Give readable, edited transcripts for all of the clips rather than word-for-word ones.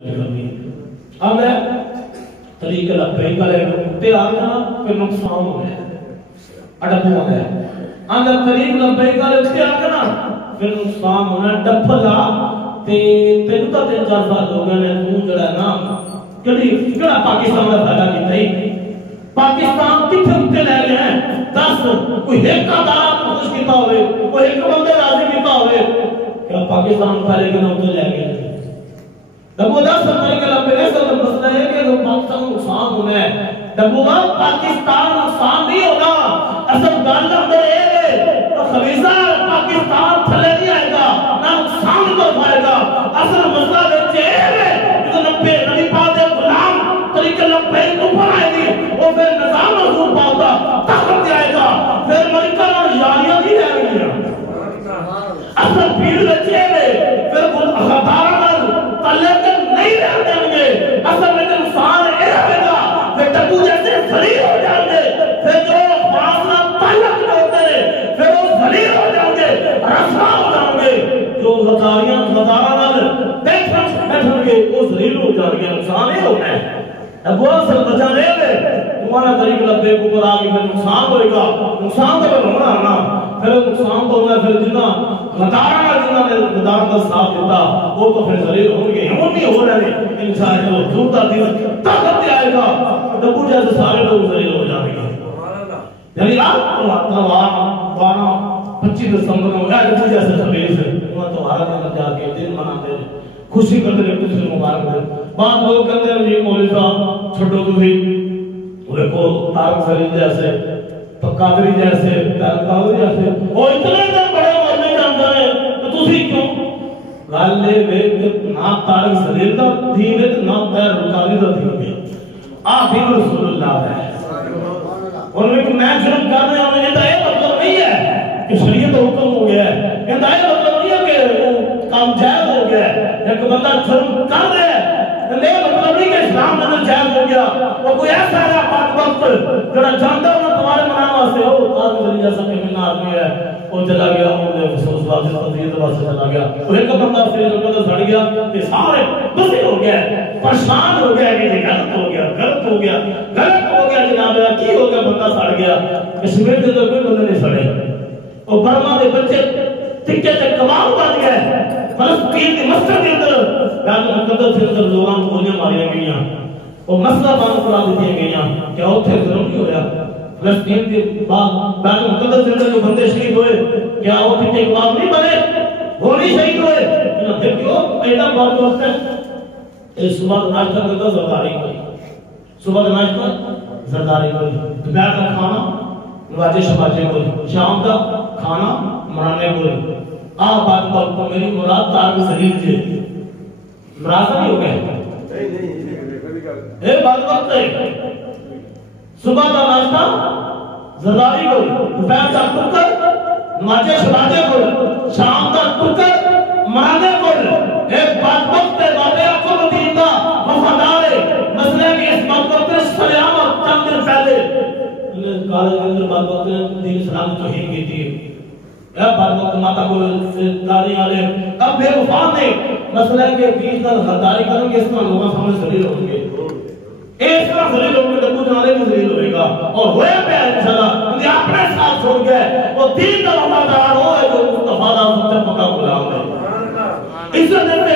अब तरीके लपे करे ते आना फिर नुकसान हो गया अडप हो गया अंदर तरीक लपे करे ते आना फिर नुकसान होना डफला ते तेन तो 3-4 साल हो गए ने तू जड़ा ना कड़ी केड़ा पाकिस्तान दा फायदा कीता ही पाकिस्तान किथे उत्ते ले गए हैं 10 कोई एक आधार खुश कीता होवे कोई एक बंदे राजी कीता होवे क्या पाकिस्तान पहले के उत्ते ले गए डबोदा सरकारी के लपेटे से मसला है कि पाकिस्तान नुकसान होना है डबोदा पाकिस्तान नुकसान नहीं होगा असल गल अंदर है तो खबीसा पाकिस्तान थले नहीं आएगा ना नुकसान कर पाएगा असल मसला है जो नब्बे नबी पाक दे गुलाम तरीके लपे ऊपर आएगी वो फिर निजाम मजबूत पाऊंगा ताकत आएगा फिर अमेरिका और यारियां नहीं रहेंगी असल भीड़ बचे फिर खबर अल्लाह के नहीं रह देंगे असल में नुकसान ये रहेगा फिर टप्पू जैसे जलील हो जाएंगे फिर जो फासला ताल्लुक होते हैं फिर वो जलील हो जाएंगे रसवा हो जाएंगे जो वकारियां वकारा नाल बैठेंगे वो जलील हो जाएंगे नुकसान ही होना है अब वो सब बचा रहे तुम्हारा तरीक लब्बे को ऊपर आगे फिर नुकसान होएगा नुकसान तो होना ना फिर नुकसान तो होना फिर जितना गदारा जिन्होंने गदार का साथ देता वो तो फिर जलील होंगे हम भी हो रहे हैं इंशाअल्लाह दूसरा दिन ताकत आएगा डब्बू जैसे सारे लोग जलील हो जाएंगे यानी आप वाना 25 दिसंबर को या डब्बू जैसे सवेरे से वो तो भारत में जाके दिन मनाते खुशी करते हैं दूसरे मुबारक बात लोग कहते हैं ये मौलवी साहब छोटो तुसी देखो तारक सलीम जैसे तो कादरी जैसे कादरी जैसे वो इतने बड़े मौलवी जानते हैं तो तुसी क्यों गाले वे ना तारक सलीम दा दीन है ना पैर कादरी दा दीन है आप ही रसूलुल्लाह है और मैं जुर्म कर रहा हूं ये मतलब नहीं है कि शरीयत का हुक्म हो गया है ये मतलब नहीं है कि वो काम जायज हो गया है एक बंदा जुर्म कर रहा है ले मतलब नहीं कि इस्लाम में जायज हो गया वो कोई ऐसा है पाक वक्त जरा जानता हूं तुम्हारे मनाने वास्ते हो ताकि जल्दी जैसा कि मिलना आदमी है वो चला गया वो अफसोस वास्ते तदीर वास्ते चला गया वो एक बंदा फिर जो कदम सड़ गया ये सारे बसे हो गया परेशान हो गया कि गलत हो गया जनाब की हो गया बंदा सड़ गया कश्मीर के अंदर कोई बंदा नहीं सड़े और बर्मा के बच्चे टिक्के ते कबाब बन गए फलस्तीन की मस्जिद के अंदर बैत मुकद्दस के अंदर लोगों को गोलियां मारी गईयां और मसला बंद करा दी गईयां क्या उठे जुल्म नहीं होया फलस्तीन के बैत मुकद्दस के अंदर जो बंदे शहीद हुए क्या वो टिक्के कबाब नहीं बने वो नहीं शहीद हुए ना फिर क्यों ऐसा बात वक्त है इस सुबह नाश्ता करता जरदारी को सुबह नाश्ता जरदारी को दोपहर का खाना नवाजे शबाजे को शाम का खाना मनाने को आ बात को मेरी मुराद तारक सलीम जी नाराज नहीं हो गए नहीं ए बात वक्त है सुबह का नाश्ता जरदारी को दोपहर का टुक्कर नमाजे शबाजे को शाम का टुक्कर मनाने को एक बात वक्त है बातें आपको मदीना वफादार है मसले की इस बात वक्त सलाम और चंद दिन पहले काले के अंदर बात वक्त दीन इस्लाम की तौहीन की थी बात वक्त माता को दादी वाले अब बेवफा ने मसला के बीच का हदारी करेंगे इसका लोगों सामने जलील होंगे एक तरह जलील होंगे डब्बू नाले में जलील होएगा और होए पे इंशाल्लाह उन्हें अपने साथ छोड़ गए वो दीन का वफादार हो जो मुस्तफा दा सच्चा पक्का गुलाम है इस दिन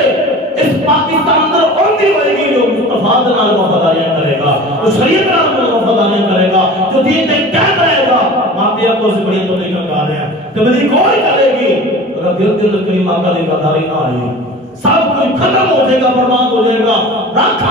इस पाकिस्तान अंदर ओंदी होएगी जो मुस्तफा दे नाल वफादारियां करेगा वो शरीयत नाल वफादारियां करेगा जो दीन पे कायम रहेगा माफिया को से बड़ी तबलीग कर रहे हैं तबलीग कोई करेगी अगर दिल दिल करीम आका दी वफादारी ना आए सब कुछ खत्म हो जाएगा बर्बाद हो जाएगा रात